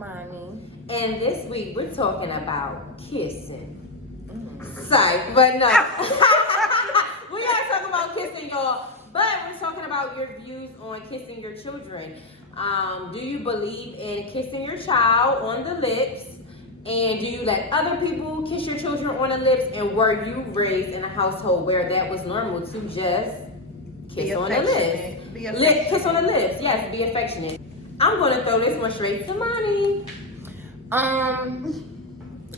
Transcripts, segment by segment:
Imani. And this week we're talking about kissing. Sorry, but no. We are talking about kissing, y'all. But we're talking about your views on kissing your children. Do you believe in kissing your child on the lips? And do you let other people kiss your children on the lips? And were you raised in a household where that was normal to just kiss on the lips? Kiss on the lips, yes, be affectionate. I'm going to throw this one straight to Monty.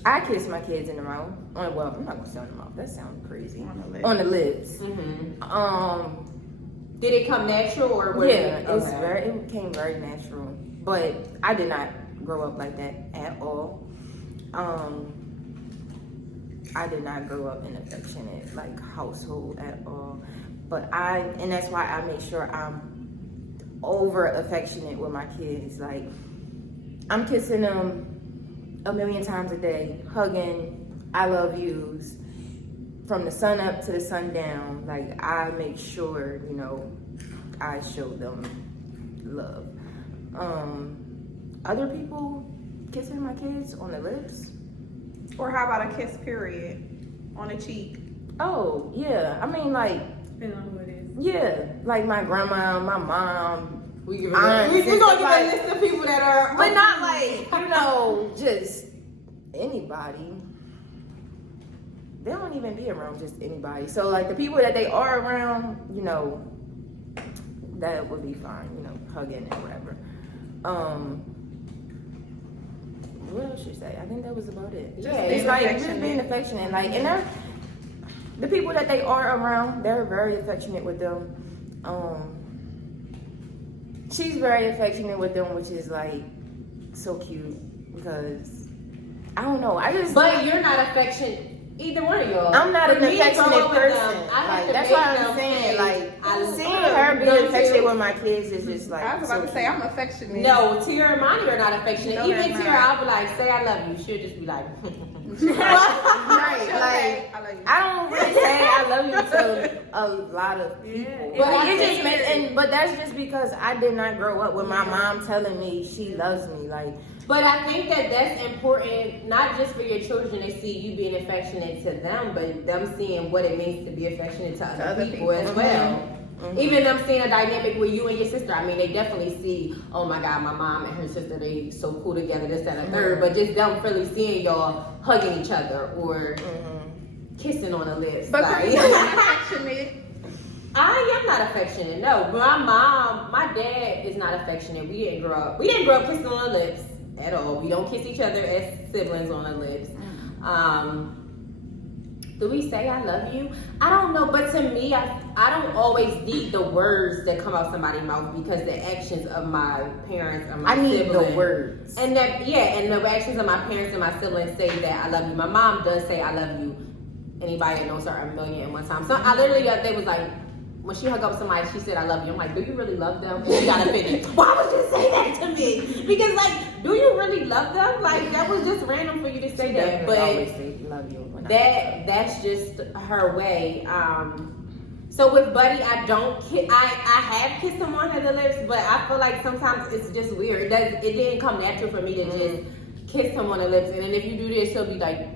I kiss my kids in the mouth. Well, I'm not going to say on the mouth. That sounds crazy. On the lips. Mm-hmm. Did it come natural or was it came very natural. But I did not grow up like that at all. I did not grow up in affectionate household at all. But and that's why I make sure I'm over affectionate with my kids. Like, I'm kissing them a million times a day, hugging, I love yous, from the sun up to the sun down. Like, I make sure, I show them love. Other people kissing my kids on the lips. Or how about a kiss period on the cheek? Oh, yeah. I mean, depending on who it is. Yeah, like my grandma, my mom. We're gonna give a list of people that are, but not just anybody. They don't even be around just anybody. So the people that they are around, that would be fine. Hugging and whatever. What else should I say? I think that was about it. It's just being affectionate. And the people that they are around, they're very affectionate with them. She's very affectionate with them, which is so cute because I don't know. But you're not affectionate. Either one of y'all. I'm not an affectionate person. That's why I'm saying, seeing her being affectionate with my kids is just I was about to say, I'm affectionate. No, Tira and Monty are not affectionate. No, even Tira, I'll be like, say I love you. She'll just be like, right. I don't really say I love you to a lot of people. But that's just because I did not grow up with my mom telling me she loves me. But I think that's important, not just for your children to see you being affectionate to them, but them seeing what it means to be affectionate to other people as well. Mm-hmm. Even them seeing a dynamic with you and your sister. I mean, they definitely see, oh my God, my mom and her sister, they so cool together, this, that, and third. But just them really seeing y'all hugging each other or kissing on the lips. But you're not affectionate. I am not affectionate, no. My dad is not affectionate. We didn't grow up kissing on the lips at all. We don't kiss each other as siblings on the lips. Do we say I love you? I don't know, but to me, I don't always need the words that come out somebody's mouth because the actions of my parents or my siblings. I need the words. And the actions of my parents and my siblings say that I love you. My mom does say I love you. Anybody that knows her 1,000,001 times. So I literally, they was like, when she hung up with somebody, she said, I love you. I'm like, do you really love them? And she got offended. Why would you say that to me? Because, do you really love them? That was just random for you to say that. But always say love you. That's just her way. So with Buddy, I have kissed him on the lips, but I feel like sometimes it's just weird. It didn't come natural for me to just kiss him on the lips. And then if you do this, he'll be like,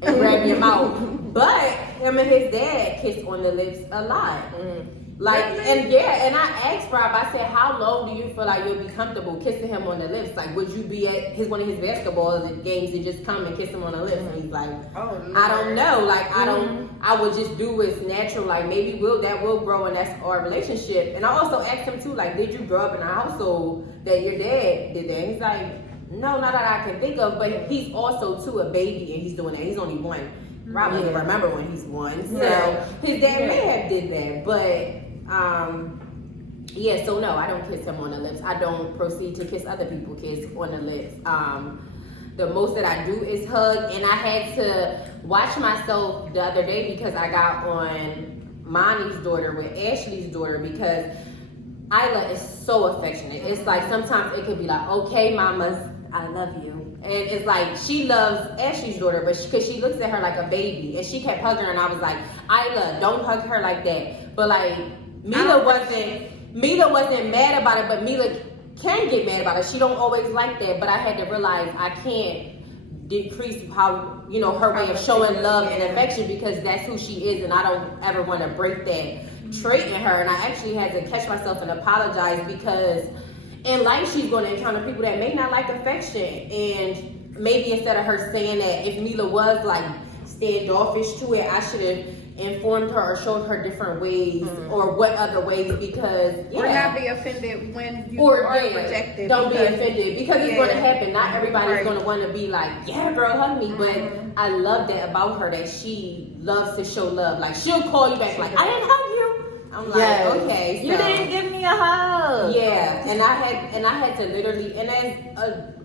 and grab your mouth. But him and his dad kissed on the lips a lot. And I asked Rob, I said, how long do you feel like you'll be comfortable kissing him on the lips? Would you be at one of his basketball games and just come and kiss him on the lips? And he's like, I don't know. I would just do what's natural. Maybe that will grow and that's our relationship. And I also asked him too, did you grow up in a household that your dad did that? And he's like, no, not that I can think of, but he's also too a baby and he's doing that. He's only one. Rob doesn't remember when he's one. So his dad may have did that, but so no, I don't kiss him on the lips. I don't proceed to kiss other people's kids on the lips. The most that I do is hug, and I had to watch myself the other day because I got on Monty's daughter with Ashley's daughter because Isla is so affectionate. It's sometimes it could be okay, mama, I love you. And it's she loves Ashley's daughter, but because she looks at her like a baby, and she kept hugging her, and I was like, Isla, don't hug her like that. But Mila wasn't mad about it, but Mila can get mad about it. She don't always like that, but I had to realize I can't decrease how, you know, her way of showing love and affection, because that's who she is, and I don't ever want to break that trait in her. And I actually had to catch myself and apologize, because in life she's going to encounter people that may not like affection, and maybe instead of her saying that, if Mila was like standoffish to it, I should have informed her or showed her different ways, or what other ways, because or not be offended when you or are rejected. don't be offended, because it's going to happen. Not everybody's Right. going to want to be like, yeah, girl, hug me. But I love that about her, that she loves to show love. Like, she'll call you back like, I didn't hug you. I'm like, okay, You so- didn't give me a hug. Yeah, and I had to literally, and as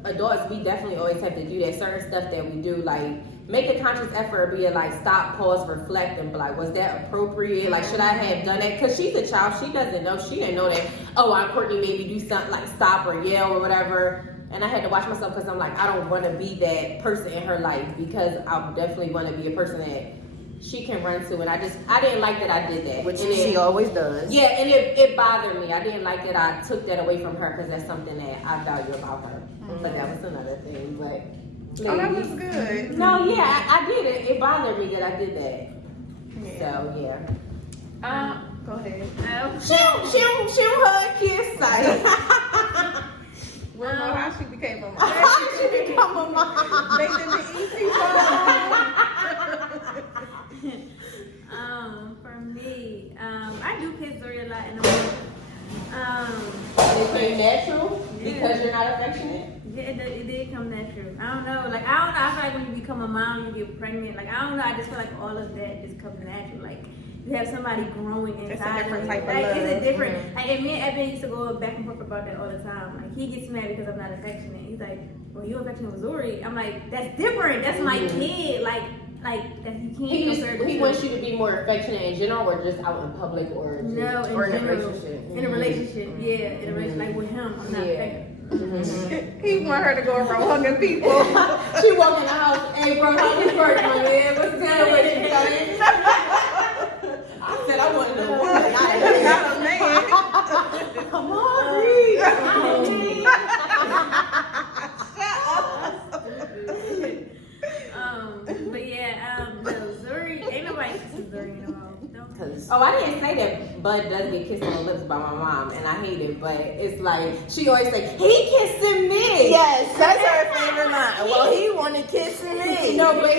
adults, we definitely always have to do that. Certain stuff that we do, like, make a conscious effort, be it like stop, pause, reflect, and be like, was that appropriate? Like, should I have done that? Because she's a child, she doesn't know, she didn't know that, oh, Aunt Courtney made me do something like stop or yell or whatever. And I had to watch myself, because I'm like, I don't want to be that person in her life, because I definitely want to be a person that she can run to. And I didn't like that I did that. Which And she always does. yeah, and it bothered me. I didn't like that I took that away from her, because that's something that I value about her. But that was another thing. But Oh, that was good. no, yeah, I did it. It bothered me that I did that. Yeah. So yeah. Go ahead. She don't hug, kiss, like. We don't know how she became a mom. How she become a mom? They did the easy one. For me, I do kiss Zuri a lot in the morning. It came natural because you're not affectionate. Yeah, it did come natural. I don't know. I feel like when you become a mom, you get pregnant. Like, I don't know. I just feel like all of that just comes natural. Like, you have somebody growing inside. It's a different you. type of like, love. It's a different. Like, and me and Evan used to go back and forth about that all the time. Like, he gets mad because I'm not affectionate. He's like, "Well, you affectionate with Zuri." I'm like, "That's different. That's my kid. Like that you can't compare the He two." wants you to be more affectionate in general, or just out in public, or just, No, in or in a general. relationship. In a relationship, yeah, in a relationship, like with him, I'm not affectionate. He want her to go around hugging people. She walk in the house, hey bro, how was work, my man? What's good with you, buddy? I said I wanted a woman, Not a man. Come on, Reed. But yeah, no, Zuri, ain't nobody kissing Zuri no more. Don't. Oh, I didn't say that Bud does get kissed on the lips by my mom, and I hate it, but it's like, she always say, he kissing me. Yes, that's her favorite line. Well, he wanted kissing me. No, but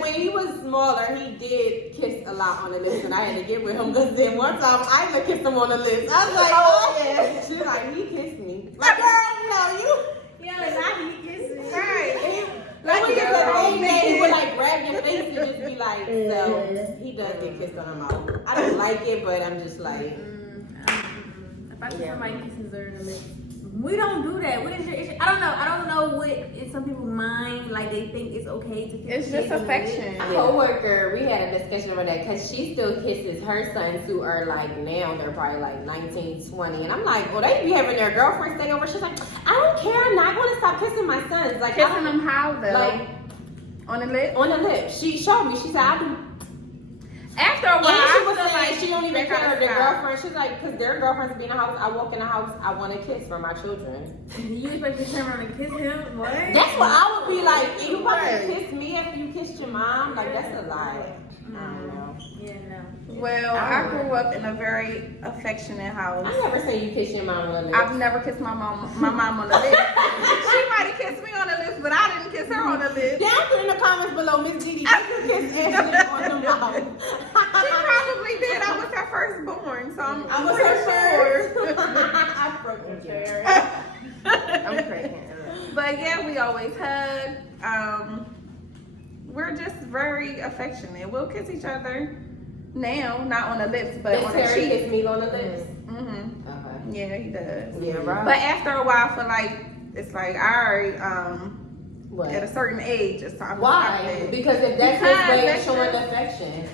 when he was smaller, he did kiss a lot on the lips, and I had to get with him, because then one time I even kissed him on the lips. I was like, oh yeah. She's like, he kissed me. Like, girl, no, you. Yeah, like now he kissing me. Right. Like, when you said old man, he would like grab your face and just be like, so he does get kissed on the mouth. I don't like it, but I'm just like. If I see somebody kissing Zuri in the lips, we don't do that. What is your issue? I don't know. I don't know what in some people's mind, like they think it's okay to kiss. It's just kids in the lips. affection. A coworker, we had a discussion about that, because she still kisses her sons, who are like, now they're probably like 19, 20, and I'm like, well, they be having their girlfriends stay over. She's like, I don't care, I'm not going to stop kissing my sons. Like, I Kissing don't- them how though? like On the lips? on the lips. She showed me. She said, I do. After a while, And she I was feel saying like she don't even they care gotta if their stop. girlfriend. She's like, because their girlfriends be in the house. I walk in the house, I want a kiss for my children. You expect me to turn around and kiss him? What? That's what I would be like. You fucking kiss me after you kissed your mom? Like, that's a lie. I don't know. Yeah, no. Well, I grew up in a very affectionate house. I never seen you kiss your mom on the lips. I've never kissed my mom on the lips. She might have kissed me on the lips, but I didn't kiss her on the lips. Down in the comments below, Miss Didi, did you kiss Ashley on the mouth? She probably did. I was her firstborn, so I was pretty her sure. first. I broke the chair. I'm pregnant. But yeah, we always hug. We're just very affectionate. We'll kiss each other now, not on the lips, but Does on the Terry cheek. kiss me on the lips? Mm-hmm. Okay. Yeah, he does. Yeah, right. But after a while, I feel like it's like, all right, What? at a certain age, it's time to stop Why? it. Because if that's Because his way of that's showing just- affection.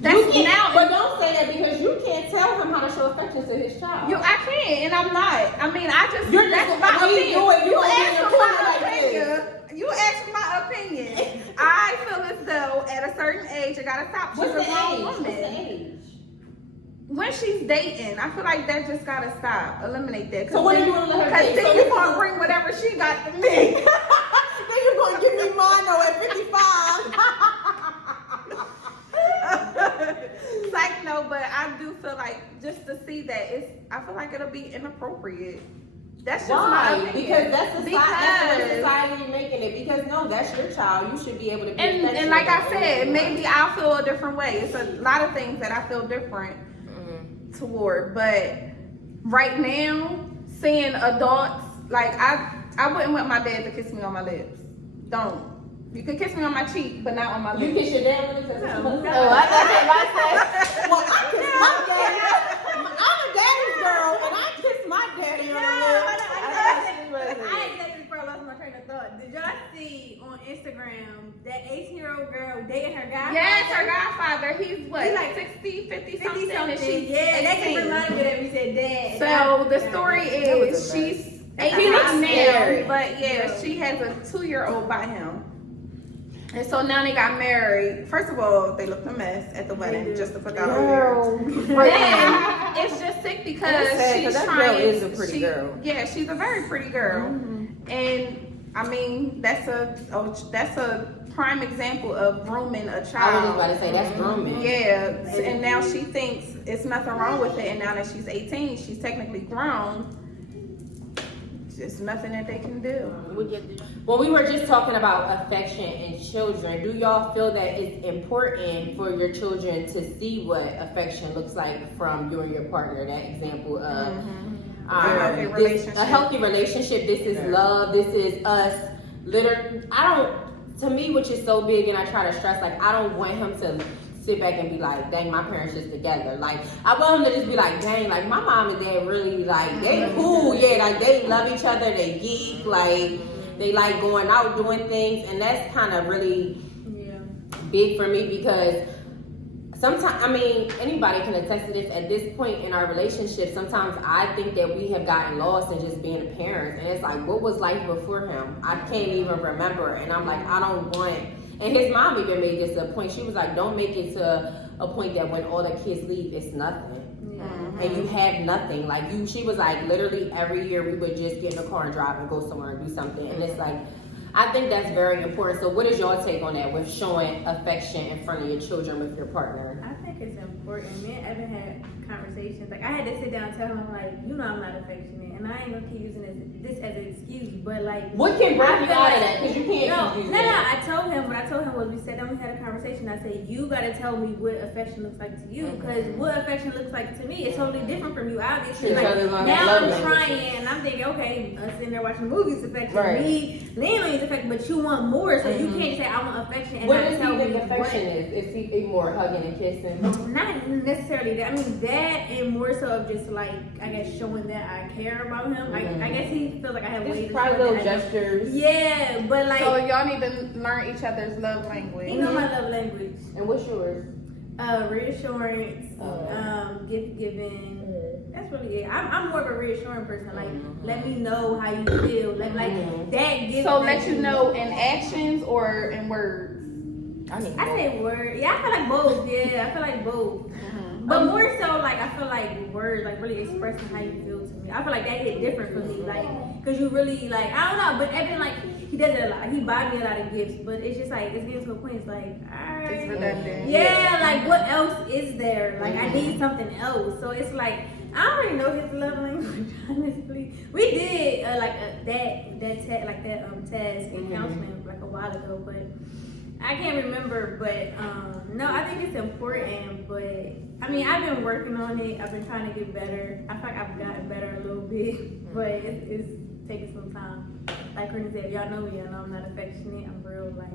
That's You can't, now. but don't say that, because you can't tell him how to show affection to his child. I can't, and I'm not. I mean, I just You're that's just- my the way you opinion. do it, you You gonna be in asked a for corner my like opinion. You asked for my opinion. I feel as though at a certain age, I gotta stop. She's What's a the grown age? woman. What's the age? when she's dating, I feel like that just gotta stop. Eliminate that. So what are you gonna let her Because date? then So you gonna bring whatever she got to me. Then you gonna give me mono at 55. Like, no, but I do feel like just to see that I feel like it'll be inappropriate. That's just my Why? opinion. Because that's the Because- society making it. Because no, that's your child. You should be able to be And affectionate like I with said, anyone. maybe I'll feel a different way. It's a lot of things that I feel different toward. But right now, seeing adults, like I wouldn't want my dad to kiss me on my lips. Don't. You can kiss me on my cheek, but not on my You lips. kiss your dad when he says No. oh, I said. Well, I kiss my daddy. I'm a daddy's girl, and I kiss my daddy on the lips. I exactly before I lost my train of thought. Did y'all see on Instagram that 18-year-old girl dating her guy? Yes, her godfather. He's what? He like 60, 50 50 something. something. And she's Yeah, that 18. just reminded me that we said dad. So the story That was is a mess. she's He 18 looks now, scary. but yeah, she has a 2-year-old by him. And so now they got married. First of all, they looked a mess at the wedding, just to put that out there. Then it's just sick because That's sad, 'cause she's that trying. girl is a pretty girl. Yeah, she's a very pretty girl, and I mean that's a prime example of grooming a I was just child. about to say that's grooming. Yeah, and now she thinks it's nothing wrong with it, and now that she's 18, she's technically grown. There's nothing that they can do. Well, we were just talking about affection in children. Do y'all feel that it's important for your children to see what affection looks like from you and your partner? That example of A healthy relationship. a healthy relationship. This is love. This is us. To me, which is so big, and I try to stress, like, I don't want him to sit back and be like, dang, my parents just together. Like, I want him to just be like, dang, like, my mom and dad really, like, they cool. Yeah, like, they love each other. They geek. Like, they like going out, doing things. And that's kind of really big for me because sometimes, I mean, anybody can attest to this. At this point in our relationship, sometimes I think that we have gotten lost in just being parents. And it's like, what was life before him? I can't even remember. And I'm like, I don't want... And his mom even made this a point. She was like, don't make it to a point that when all the kids leave, it's nothing. And you have nothing. Like, she was like, literally every year we would just get in the car and drive and go somewhere and do something. And it's like, I think that's very important. So what is your take on that with showing affection in front of your children with your partner? I think it's important. Me and Evan had conversations. Like, I had to sit down and tell him, like, you know I'm not affectionate. And I ain't going to keep using this as an excuse. But, like... What can bring you out of that? Because you can't No, use no, that. I told him, what I told him was, we sat down, we had a conversation. I said, you got to tell me what affection looks like to you. Because what affection looks like to me is totally different from you, obviously. Each Like, other's on now love I'm language. trying, and I'm thinking, okay, us sitting there watching movies affection. Right. Me, Leaning is affection, but you want more. So you can't say, I want affection and What not does tell he me think what. affection is? Is he more hugging and kissing? Not necessarily that. I mean, that and more so of just like, I guess, showing that I care about him. Like, I guess he feels like I have ways It's to probably show little that I- gestures. Yeah, but like, So y'all need to learn each other's love language. you know my love language. And what's yours? Reassurance, gift giving. That's really it. I'm more of a reassuring person. Like, let me know how you feel. Like that gives. So let you know in actions or in words. I need I say word. Yeah, I feel like both. Yeah, I feel like both. But more so, like, I feel like words, like, really expressing how you feel to me. I feel like that hit different for me, like, because you really, like, I don't know, but Evan, like, he does it a lot. He buys me a lot of gifts, but it's just, like, it's getting to a point, it's like, all right. It's redundant. Yeah, like, what else is there? Like, I need something else. So it's like, I don't really know his love language, honestly. We did, task in counseling, like, a while ago, but I can't remember, but no, I think it's important, but I mean, I've been working on it. I've been trying to get better. I feel like I've gotten better a little bit, but it's taking some time. Like Courtney said, y'all know me, I know I'm not affectionate. I'm real, like,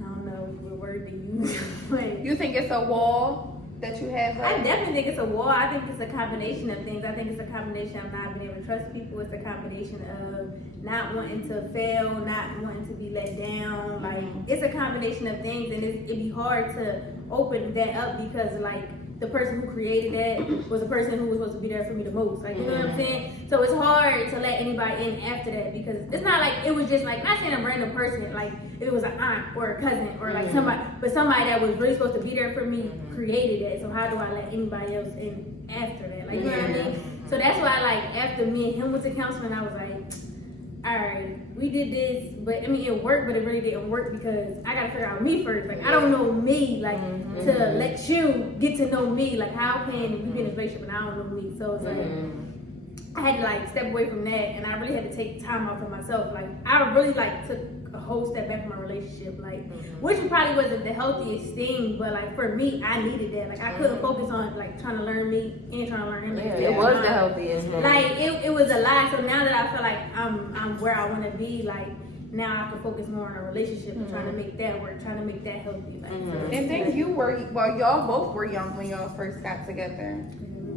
I don't know what word to use. Like, You think it's a wall that you have? I definitely think it's a wall. I think it's a combination of things. I think it's a combination of not being able to trust people. It's a combination of not wanting to fail, not wanting to be let down. Like, it's a combination of things, and it'd be hard to open that up because, like, the person who created that was the person who was supposed to be there for me the most. Like, you know what I'm saying? So it's hard to let anybody in after that because it's not like it was just like, not saying a random person, like if it was an aunt or a cousin or like somebody, but somebody that was really supposed to be there for me created that. So how do I let anybody else in after that? Like, you know what I mean? So that's why, like, after me and him went to counseling, I was like, all right, we did this, but I mean, it worked, but it really didn't work because I gotta figure out me first. Like, I don't know me, like, to let you get to know me. Like, how can you be in a relationship and I don't know me? So it's like, I had to, like, step away from that, and I really had to take time off for myself. Like, I really, like, took a whole step back from my relationship, like, which probably wasn't the healthiest thing, but, like, for me, I needed that. Like, I couldn't focus on, like, trying to learn me and trying to learn him. Yeah, it was the healthiest. Like, it was a lot. So now that I feel like I'm where I want to be, like, now I can focus more on a relationship and trying to make that work, trying to make that healthy. Like, And then y'all both were young when y'all first got together.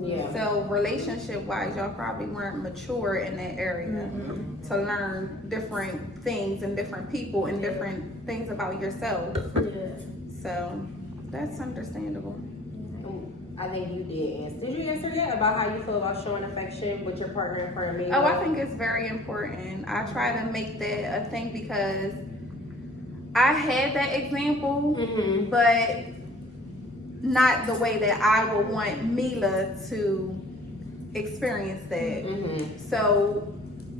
Yeah. So relationship-wise, y'all probably weren't mature in that area to learn different things and different people and different things about yourself. yeah. So that's understandable. I think you did answer. Did you answer yet about how you feel about showing affection with your partner in front of me? Oh, I think it's very important. I try to make that a thing because I had that example, but not the way that I would want Mila to experience that. So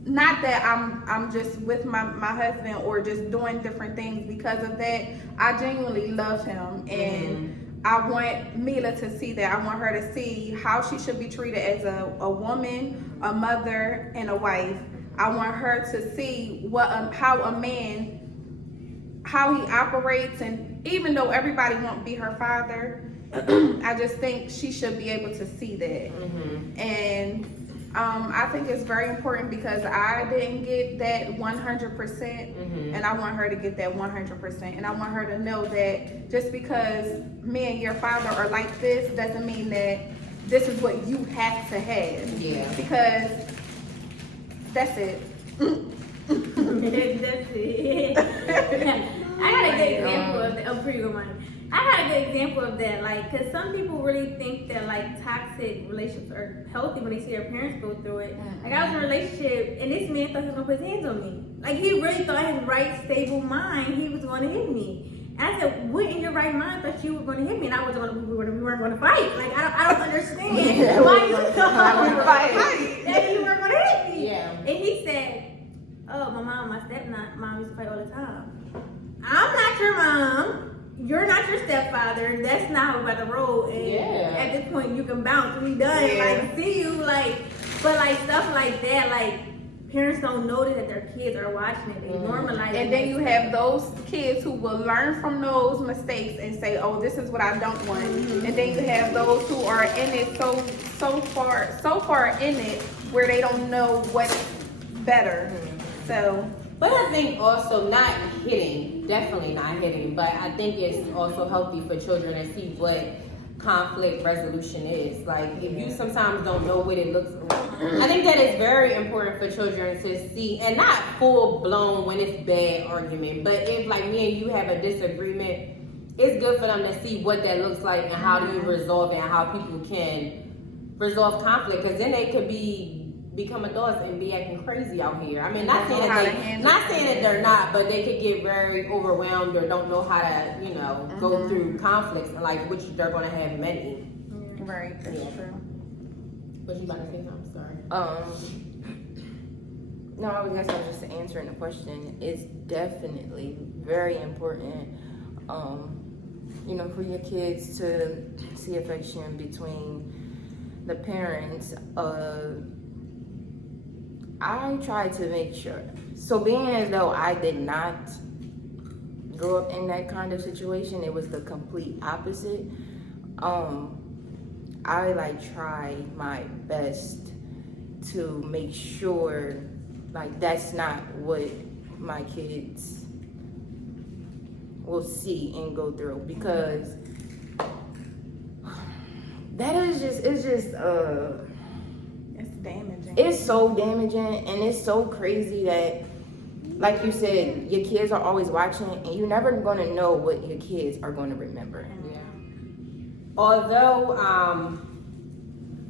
not that I'm just with my husband or just doing different things because of that. I genuinely love him and I want Mila to see that. I want her to see how she should be treated as a woman, a mother, and a wife. I want her to see how a man, how he operates, and even though everybody won't be her father, I just think she should be able to see that. And I think it's very important because I didn't get that 100%, and I want her to get that 100%. And I want her to know that just because me and your father are like this doesn't mean that this is what you have to have. Yeah. Because that's it. That's it. I got a good example of that. Oh, pretty good one. I got a good example of that, like, because some people really think that, like, toxic relationships are healthy when they see their parents go through it. Like, I was in a relationship, and this man thought he was going to put his hands on me. Like, he really thought in his right, stable mind he was going to hit me. And I said, what in your right mind thought you were going to hit me? And I wasn't going to, we weren't going to fight. Like, I don't understand why you thought we were fight that you weren't going to hit me. Yeah. And he said, oh, my mom, my stepmom used to fight all the time. I'm not your mom. You're not your stepfather. That's not how we're about to roll. And at this point, you can bounce. We done. Like, see you. Like, but like stuff like that. Like, parents don't notice that their kids are watching it. They normalize it. And then you have those kids who will learn from those mistakes and say, "Oh, this is what I don't want." And then you have those who are in it so far in it where they don't know what's better. So. But I think also not hitting, definitely not hitting, but I think it's also healthy for children to see what conflict resolution is. Like, if you sometimes don't know what it looks like, I think that it's very important for children to see, and not full blown when it's bad argument, but if like me and you have a disagreement, it's good for them to see what that looks like and how do you resolve it and how people can resolve conflict, because then they could become adults and be acting crazy out here. I mean, not saying that they're not, but they could get very overwhelmed or don't know how to, go through conflicts, and like, which they're going to have many. Right, that's true. What you about to say? I'm sorry. No, I guess I was just answering the question. It's definitely very important, for your kids to see affection between the parents. I try to make sure. So being as though I did not grow up in that kind of situation, it was the complete opposite. I try my best to make sure that's not what my kids will see and go through, because that is it's damaging. It's so damaging, and it's so crazy that, like you said, your kids are always watching, and you're never going to know what your kids are going to remember. although,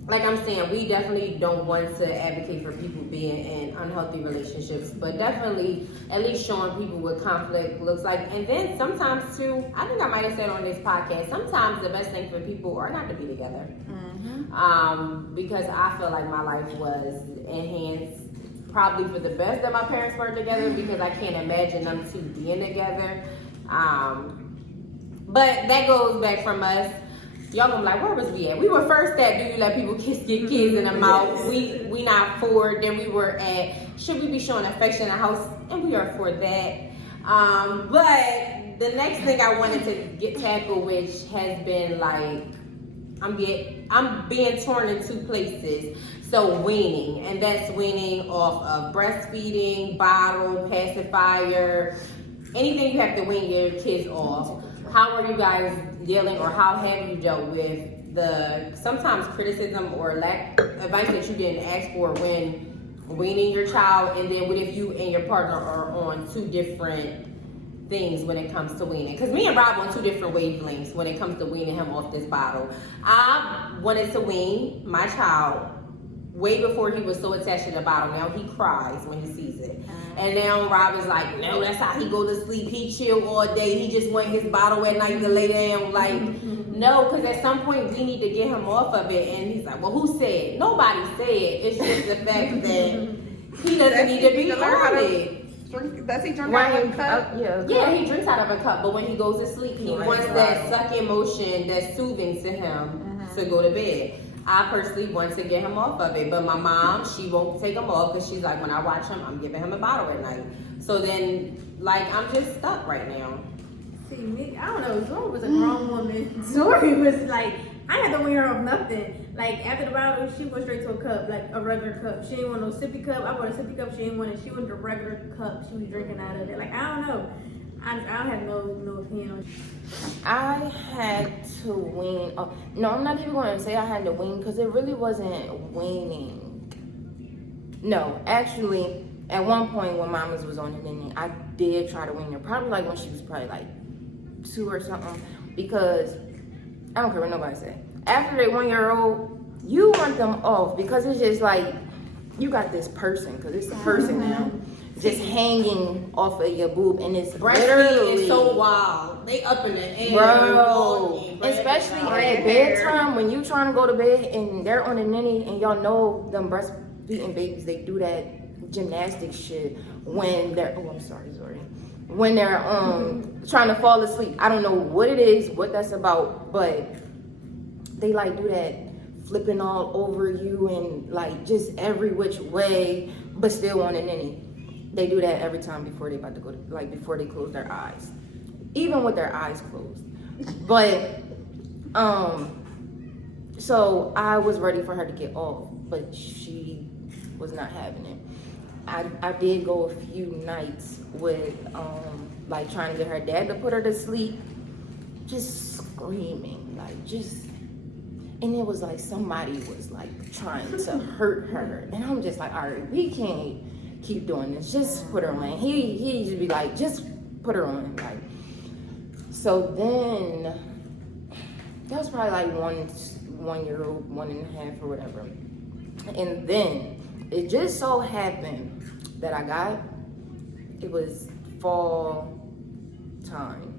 like I'm saying, we definitely don't want to advocate for people being in unhealthy relationships, but definitely at least showing people what conflict looks like. And then sometimes too, I think I might have said on this podcast, sometimes the best thing for people are not to be together. Because I feel like my life was enhanced probably for the best that my parents weren't together, because I can't imagine them two being together. But that goes back from us. Y'all gonna be like, where was we at? We were first at, do you let people get kids in the mouth? We not for. Then we were at, should we be showing affection in the house? And we are for that. But the next thing I wanted to get tackled, which has been like, I'm being torn in two places. So weaning, and that's weaning off of breastfeeding, bottle, pacifier, anything you have to wean your kids off. How are you guys dealing, or how have you dealt with the sometimes criticism or lack advice that you didn't ask for when weaning your child? And then what if you and your partner are on two different things when it comes to weaning? Because me and Rob on two different wavelengths when it comes to weaning him off this bottle. I wanted to wean my child way before he was so attached to the bottle. Now he cries when he sees it. And now Rob is like, no, that's how he go to sleep. He chill all day. He just want his bottle at night to lay down. Like, no, because at some point we need to get him off of it. And he's like, well, who said? Nobody said. It's just the fact that he doesn't need to be on it. Does he drink out of a cup? Yeah, he drinks out of a cup, but when he goes to sleep, he wants that sucking motion that's soothing to him to go to bed. I personally want to get him off of it, but my mom, she won't take him off because she's like, when I watch him, I'm giving him a bottle at night. So then, like, I'm just stuck right now. See, me, I don't know, Zori was a grown woman. Zori was like, I had to wean her off nothing. Like, after the bottle, she went straight to a cup, like a regular cup. She didn't want no sippy cup. I bought a sippy cup. She didn't want it. She wanted a regular cup. She was drinking out of it. Like, I don't know. I don't have no opinion on it. I had to wean. Oh, no, I'm not even going to say I had to wean because it really wasn't weaning. No, actually, at one point when Mama's was on it, and I did try to wean her. Probably like when she was probably like 2 or something. Because I don't care what nobody say. After they 1 year old, you want them off because it's just like you got this person, because it's a person now. Just hanging off of your boob, and it's breastfeeding is so wild. They up in the air, bro. Especially at bedtime when you trying to go to bed and they're on the ninny, and y'all know them breastfeeding babies, they do that gymnastics shit when they're. Oh, I'm sorry, when they're trying to fall asleep. I don't know what it is, what that's about, but they like do that flipping all over you and like just every which way, but still on the ninny. They do that every time before they about to go to, like before they close their eyes, even with their eyes closed. But so I was ready for her to get off, but she was not having it. I did go a few nights with like trying to get her dad to put her to sleep, just screaming, like just, and it was like somebody was like trying to hurt her, and I'm just like, all right, we can't keep doing this, just put her on. He just be like, just put her on. Like, so then that was probably like 1 year old, 1.5 or whatever. And then it just so happened that it was fall time.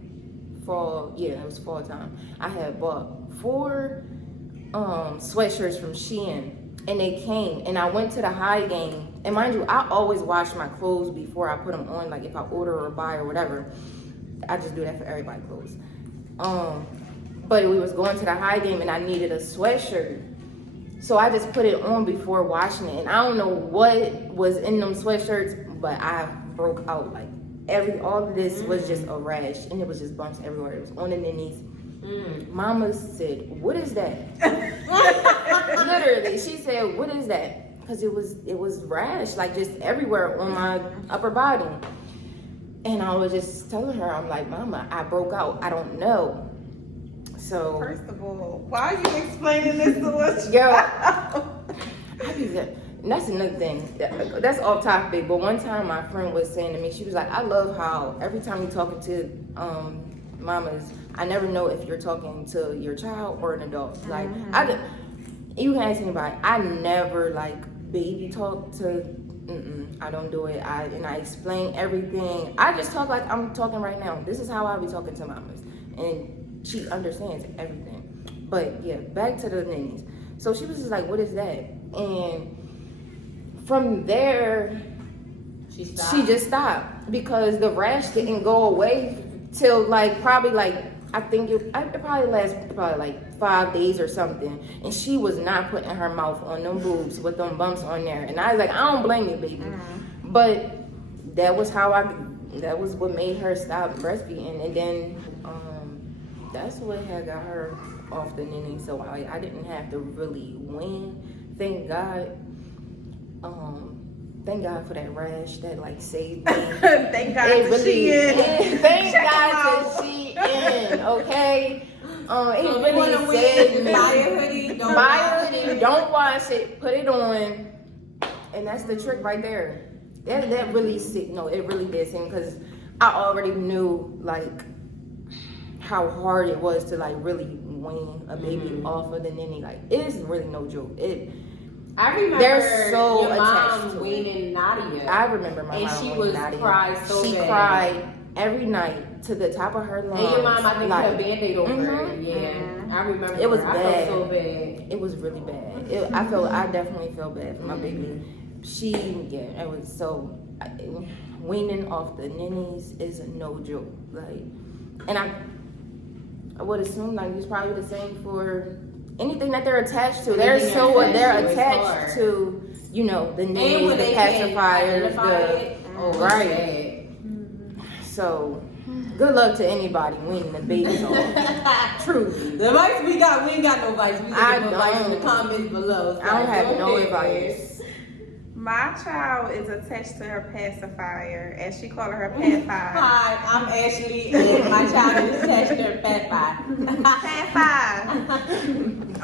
It was fall time. I had bought 4 sweatshirts from Shein, and they came, and I went to the high game. And mind you, I always wash my clothes before I put them on. Like if I order or buy or whatever, I just do that for everybody's clothes. But we was going to the high game and I needed a sweatshirt. So I just put it on before washing it. And I don't know what was in them sweatshirts, but I broke out. Like all of this was just a rash, and it was just bumps everywhere. It was on the ninnies. Mama said, what is that? Literally, she said, what is that? Because it was rash, like just everywhere on my upper body. And I was just telling her, I'm like, Mama, I broke out. I don't know. So first of all, why are you explaining this to us? Girl, and that's another thing. That's off topic. But one time my friend was saying to me, she was like, I love how every time you're talking to mamas, I never know if you're talking to your child or an adult. Like, you can ask anybody. I never like baby talk to. I don't do it. I explain everything. I just talk like I'm talking right now. This is how I be talking to mamas, and she understands everything. But yeah, back to the ninnies. So she was just like, "What is that?" And from there, she just stopped because the rash didn't go away till like probably like I think it probably lasted like 5 days or something, and she was not putting her mouth on them boobs with them bumps on there. And I was like, I don't blame you, baby, but that was what made her stop breastfeeding. And then that's what had got her off the ninny. So I didn't have to really wean. Thank God. Thank God for that rash that like saved me. Thank God for Shein. Thank God for Shein. Okay. It really saved me. Buy a hoodie. Don't wash it. Put it on, and that's the trick right there. That really it really did sing because I already knew like how hard it was to like really wean a baby off of the ninny. Like it's really no joke. I remember they're so your attached mom to weaning Nadia. I remember my mom. And she weaning Nadia. cried so bad. She cried every night to the top of her lungs. And your mom, I think, like, put a Band-Aid over it. Yeah, I remember. It was I bad. felt so bad. It was really bad. I definitely felt bad for my baby. It was so weaning off the ninnies is no joke. Like, and I would assume like it's probably the same for anything that they're attached to. They're attached to, the ninnies, the pacifiers, right. So, good luck to anybody weaning the babies off. Truly. The advice we ain't got no advice. We get advice in the comments below. So I don't have no advice. My child is attached to her pacifier, as she called her pacifier. Hi, I'm Ashley, and my child is attached to her pacifier. Pacifier.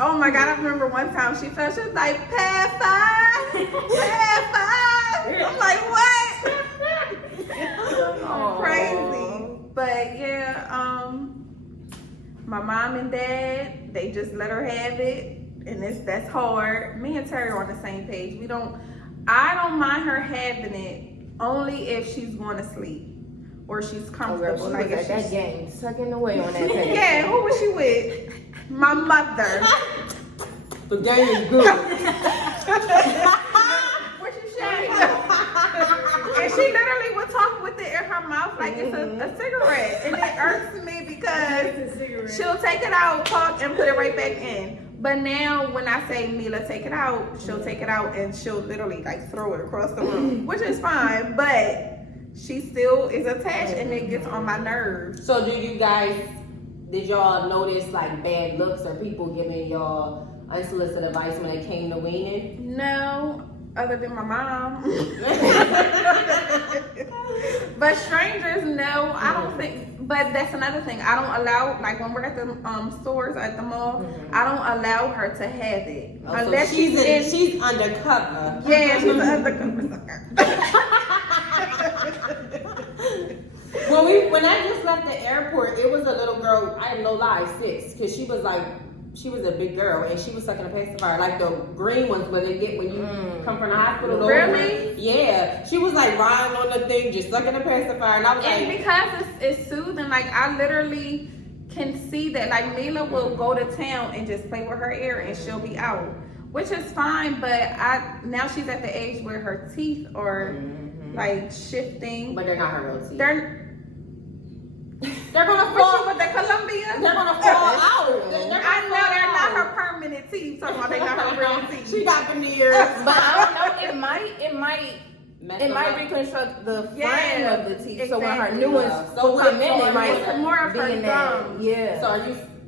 Oh my God, I remember one time she was like, pacifier, pacifier. I'm like, what? Crazy. But yeah, my mom and dad, they just let her have it, and that's hard. Me and Terry are on the same page. I don't mind her having it only if she's going to sleep or she's comfortable. She was at that game, sucking away on that page. Yeah, who was she with? My mother. The game is good. What you saying? And she literally would talk with it in her mouth like it's a cigarette. And it irks me because she'll take it out, talk, and put it right back in. But now when I say, Mila, take it out, she'll take it out and she'll literally like throw it across the room, which is fine, but she still is attached and it gets on my nerves. So did y'all notice like bad looks or people giving y'all unsolicited advice when it came to weaning? No, other than my mom. But strangers, no, I don't think. But that's another thing. I don't allow, like when we're at the stores at the mall, I don't allow her to have it unless so she's undercover. Yeah, she's an undercover sucker. When I just left the airport, it was a little girl. I have no lie, 6, because she was a big girl and she was sucking a pacifier, like the green ones where they get when you come from the hospital. Really? Yeah. She was like riding on the thing, just sucking a pacifier, and I was and like, because it's soothing, like I literally can see that. Like Mila will go to town and just play with her ear and she'll be out, which is fine. But now she's at the age where her teeth are like shifting. but they're not her real teeth. They're gonna fall with the Columbia. They're gonna fall out. I know they're not her permanent teeth. Talking about they not her real teeth. She got veneers. But I don't know. It might reconstruct the frame of the teeth. Exactly. So when her new ones come in, it might it's more of be her in that. gums. Yeah.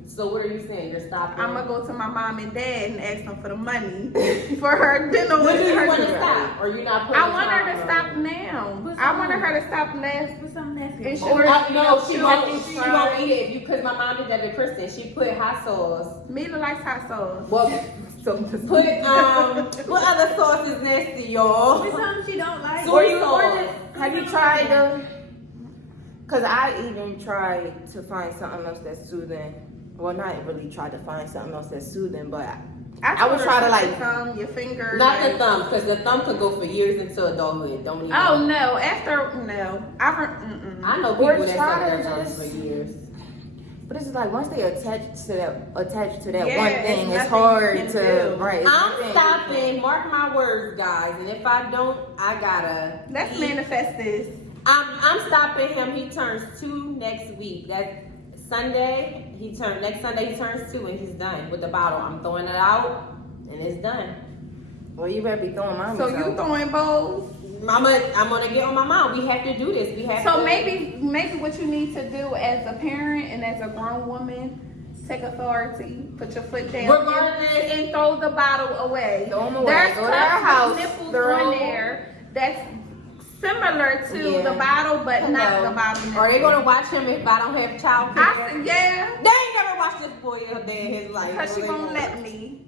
So what are you saying? You're stopping? I'm gonna go to my mom and dad and ask them for the money for her dental. When do you her want to stop? Or you not putting I want her to time stop on? now. I want her to stop last. Put something nasty. And She won't eat it because my mom did that to Kristen. She put hot sauce. Mila likes hot sauce. Well, So put what other sauce is nasty, y'all? Put something she don't like. Soy sauce. Have you tried the Cause I even tried to find something else that's soothing. Well, not really tried to find something else that's soothing, but I would try to like thumb, your finger. Not the thumb, because the thumb could go for years into adulthood. Don't even. Oh no! I know people that try suck their to thumbs just- for years. But it's like once they attach to that Yeah, one thing, it's it's nothing hard you can to do. right. it's I'm nothing you stopping. Mark my words, guys. And if I don't, I gotta. Let's manifest this. I'm stopping him. He turns 2 next week. That's Sunday. Next Sunday he turns 2 and he's done with the bottle. I'm throwing it out and it's done. Well, you better be throwing mine. So you throwing bowls? I'm gonna get on my mom. We have to do this. We have So to. maybe what you need to do as a parent and as a grown woman, take authority, put your foot down, Regardless- and throw the bottle away. Throw 'em away. There's Go to our cups house, with nipples throw- on there that's similar to Yeah. the bottle, but not Hello. the bottle. Are they gonna watch him if I don't have child care? I said, yeah, They ain't never watched this boy a day in his life. because she They won't won't. let me.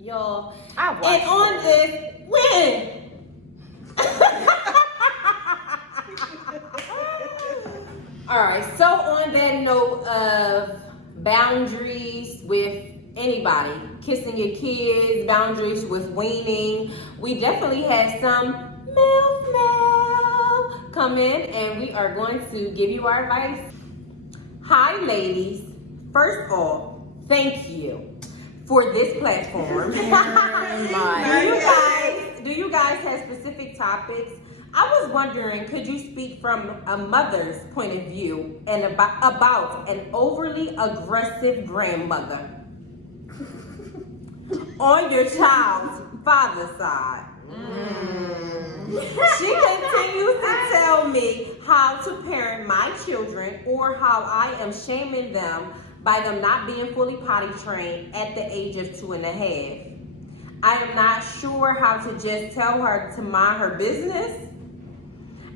Y'all. I And watched on it. this, win. All right. So on that note of boundaries with anybody, kissing your kids, boundaries with weaning, we definitely had some MILF mail come in, and we are going to give you our advice. Hi, ladies. First off, thank you for this platform. Do you guys have specific topics? I was wondering, could you speak from a mother's point of view and about an overly aggressive grandmother on your child's father's side? She continues to tell me how to parent my children or how I am shaming them by them not being fully potty trained at the age of 2.5. I am not sure how to just tell her to mind her business.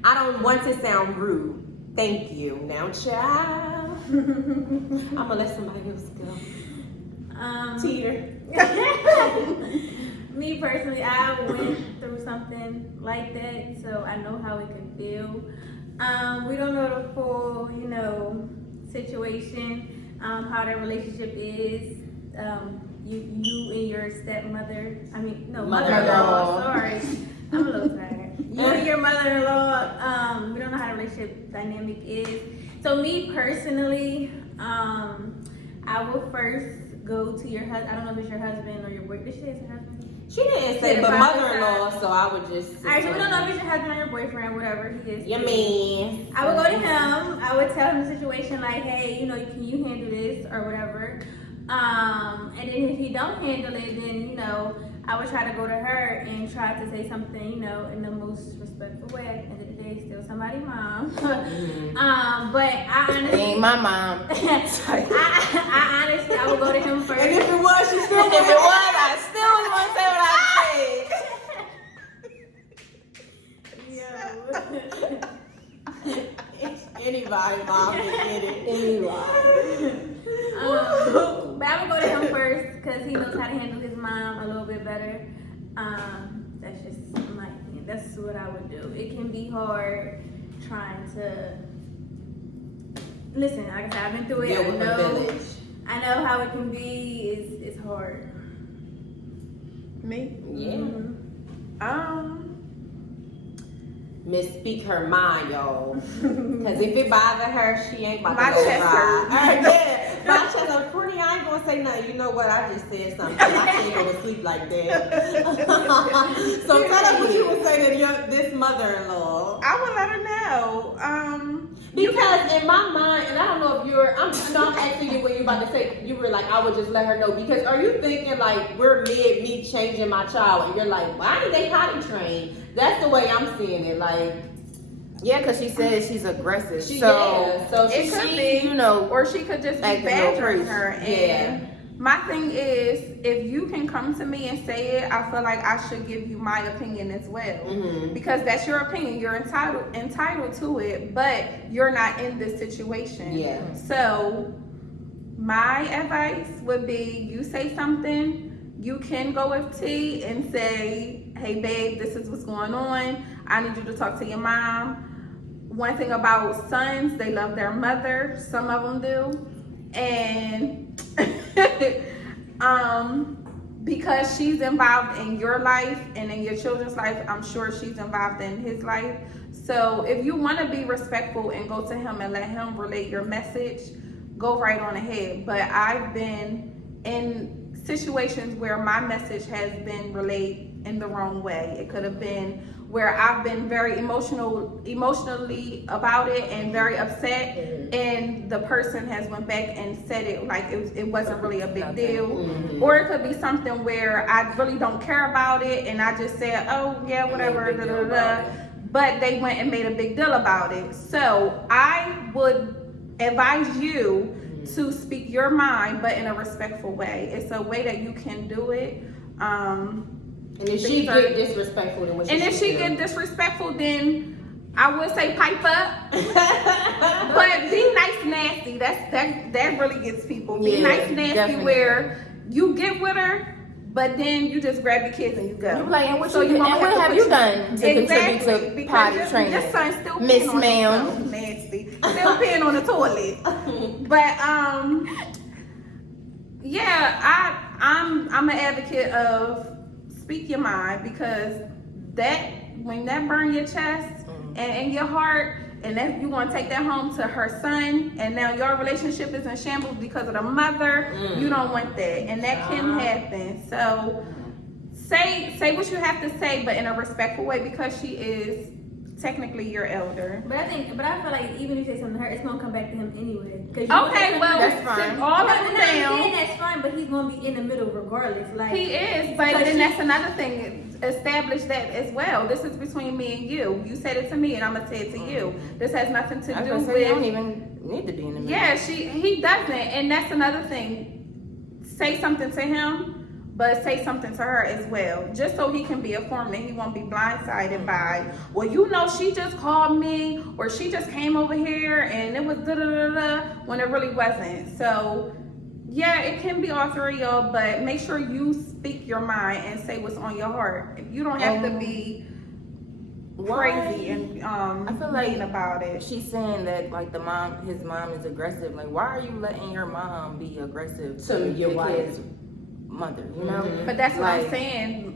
I don't want to sound rude. Thank you. Now, child. I'm gonna let somebody else go. Teeter. Me personally, I went through something like that, so I know how it can feel. We don't know the full, situation, how their relationship is. You and your stepmother. Mother-in-law. Sorry, I'm a little tired. You and your mother-in-law. We don't know how the relationship dynamic is. So me personally, I will first go to your husband. I don't know if it's your husband or your boyfriend. Did she say it's her husband? She didn't say, but mother-in-law, so I would just. Alright, so we don't know if it's your husband or your boyfriend, whatever he is. You mean? I would go to him. I would tell him the situation, like, hey, can you handle this or whatever. And then if he don't handle it, then I would try to go to her and try to say something, in the most respectful way. At the end of the day, still somebody's mom. But I honestly, Ain't my mom. I honestly, I would go to him first. And if it was, she still. If it was, I still was gonna say what I said. Anybody, mom, can get it. But I would go to him first because he knows how to handle his mom a little bit better. That's just my opinion. That's what I would do. It can be hard trying to listen. Like I said, I've been through it. Deal with the village. I know how it can be. It's hard. Me? Yeah. Misspeak her mind, y'all. Because if it bother her, she ain't about My to go chest hurts. ride. Yeah, my chest hurts. Courtney, I ain't gonna say nothing. You know what? I just said something. I can't go to sleep like that. So tell us what you would say to this mother-in-law. I would let her know. Because in my mind, and I don't know if I'm asking you what you about to say. You were like, I would just let her know. Because are you thinking like we're me changing my child, and you're like, why did they potty train? That's the way I'm seeing it. Like, Yeah, because she said she's aggressive. so it could be, or she could just be acting a little badgering crazy. her. And my thing is, if you can come to me and say it, I feel like I should give you my opinion as well. Because that's your opinion. You're entitled to it, but you're not in this situation. Yeah. So my advice would be, you say something, you can go with T and say, hey babe, this is what's going on. I need you to talk to your mom. one thing about sons, they love their mother. Some of them do. And because she's involved in your life and in your children's life, I'm sure she's involved in his life. So if you want to be respectful and go to him and let him relay your message, go right on ahead. But I've been in situations where my message has been relayed in the wrong way. It could have been where I've been very emotionally about it and very upset, and the person has went back and said it like it wasn't really a big deal. Or it could be something where I really don't care about it and I just said, oh yeah, whatever, da, da, da. But they went and made a big deal about it. So I would advise you to speak your mind, but in a respectful way. It's a way that you can do it. And if she get disrespectful, then what she And if she do? get disrespectful, then I would say pipe up. But be nice nasty. That really gets people. Be nice nasty definitely. where you get with her, but then you just grab your kids and you go. You like, and what, So you, won't and what to have put you done to Exactly, contribute to because potty training? Your son's still Miss peeing on Ma'am. himself. Nasty. Still peeing on the toilet. But yeah, I'm an advocate of speak your mind, because that when that burn your chest and your heart, and then you want to take that home to her son, and now your relationship is in shambles because of the mother. You don't want that, and that can happen. So say what you have to say, but in a respectful way, because she is technically your elder. But I feel like even if you say something to her, it's gonna come back to him anyway. Okay, well, That's fine. sit all of them down. That's fine, but he's gonna be in the middle regardless. Like He is, but then that's another thing. Establish that as well. This is between me and you. You said it to me, and I'm gonna say it to you. This has nothing to do with. You don't even need to be in the middle. Yeah, he doesn't, and that's another thing. Say something to him, but say something to her as well, just so he can be informed and he won't be blindsided by, well, you know, she just called me, or she just came over here and it was da da da da, when it really wasn't. So yeah, it can be all three of y'all, but make sure you speak your mind and say what's on your heart. You don't have to be crazy and I feel like mean about it. She's saying that like his mom is aggressive. Like, why are you letting your mom be aggressive To your wife. kid's mother? You know, But that's what I'm Like- saying.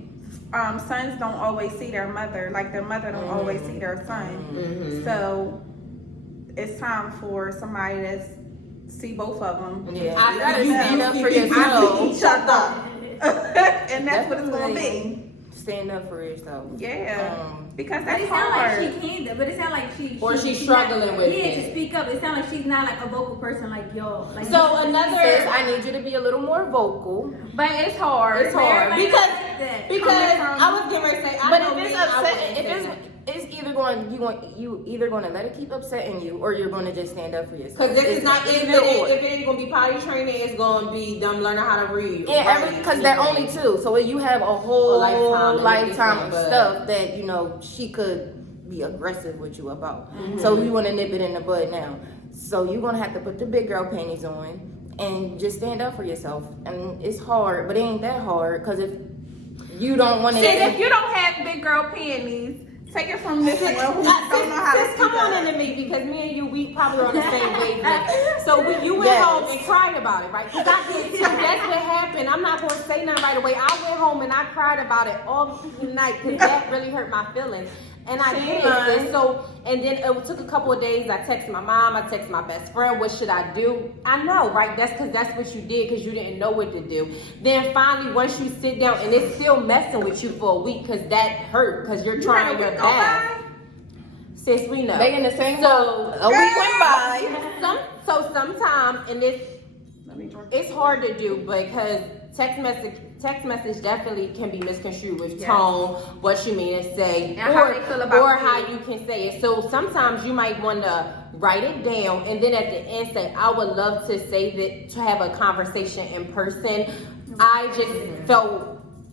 Sons don't always see their mother, like their mother don't always see their son. So it's time for somebody to see both of them. Yeah, you I gotta see stand up for I yourself. see each other, and that's what it's gonna be. Stand up for yourself. Yeah, because But that's it sounds like hard. she can, but it sounds like Or she's she's struggling not, with yeah, it. to speak up. It sounds like she's not like a vocal person like y'all. Like So Says, another, I need you to be a little more vocal. But it's hard. it's hard Everybody because likes that. I was getting ready to say, I But know if me, it's I upset, wouldn't if say that. it's you either going to let it keep upsetting you, or you're going to just stand up for yourself. Because this is not, it's if either or. it ain't gonna be potty training, it's gonna be them learning how to read. Yeah, write, because they're only two, so you have a whole lifetime lifetime of but- stuff that you know she could be aggressive with you about. So you want to nip it in the bud now. So you're gonna have to put the big girl panties on and just stand up for yourself. And it's hard, but it ain't that hard because if you don't want to, And if you don't have big girl panties, take it from this one who don't know how to Sis, come speak on up. into me, because me and you, we probably are on the same wavelength. So when you went Yes. home and cried about it, right? Because I did too. That's what happened. I'm not going to say nothing right away. I went home and I cried about it all night because that really hurt my feelings. And I did. And then it took a couple of days. I texted my mom. I texted my best friend. What should I do? I know, right? That's because that's what you did, because you didn't know what to do. Then finally, once you sit down, and it's still messing with you for a week, because that hurt, because you're trying your best. Sis, we know. they in the same So, boat. A week went by. Sometimes, and it's hard to do, because text message definitely can be misconstrued with tone, what you mean to say, And how they feel about or you. how you can say it. So sometimes you might want to write it down, and then at the end say, I would love to say that, to have a conversation in person. I just felt,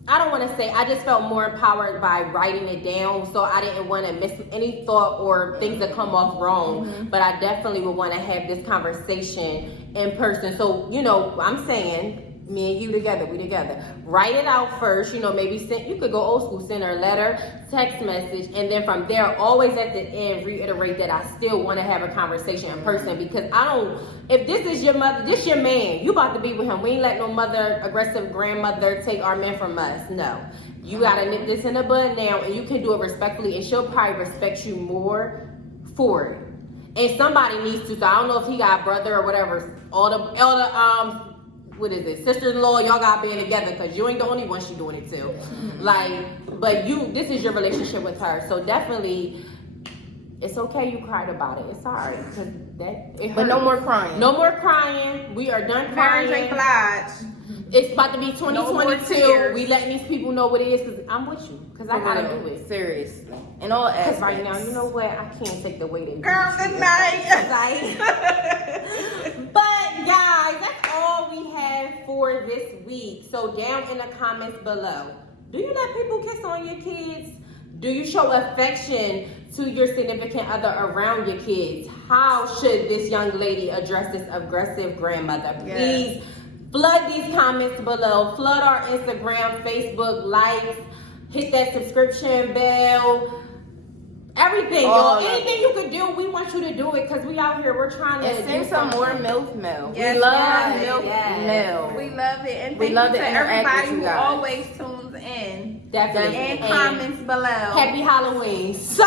I don't want to say, I just felt more empowered by writing it down, so I didn't want to miss any thought or things that come off wrong. But I definitely would want to have this conversation in person. So, you know, I'm saying, me and you together, we together. Write it out first, you know, maybe you could go old school, send her a letter, text message, and then from there, always at the end, reiterate that I still want to have a conversation in person, because if this is your mother, this your man, you about to be with him. We ain't let no aggressive grandmother take our men from us, no. You gotta nip this in the bud now, and you can do it respectfully, and she'll probably respect you more for it. And somebody needs to, so I don't know if he got a brother or whatever, all the what is it, sister-in-law, y'all gotta be together, because you ain't the only one she doing it to. Like, but this is your relationship with her, so definitely, it's okay you cried about it. It's alright, because it hurt. But no more crying. No more crying. We are done Mary crying. J. Blige. It's about to be No more 2022. tears. We letting these people know what it is, because I'm with you, because I gotta do it. Seriously. In all Because aspects. right now, you know what? I can't take the way they Girl, treat good us. night. But guys, that's all we have for this week. So down in the comments below, do you let people kiss on your kids? Do you show affection to your significant other around your kids? How should this young lady address this aggressive grandmother? Please flood these comments below. Flood our Instagram, Facebook, likes, hit that subscription bell. Everything, y'all. Anything you could do, we want you to do it, because we out here, we're trying to And send some more MILF mail. Yes, we love yes, MILF yes. mail. We love it. And We thank love you to to interact everybody with you who guys. always tunes in. Definitely. And comments below. Happy Halloween. Say,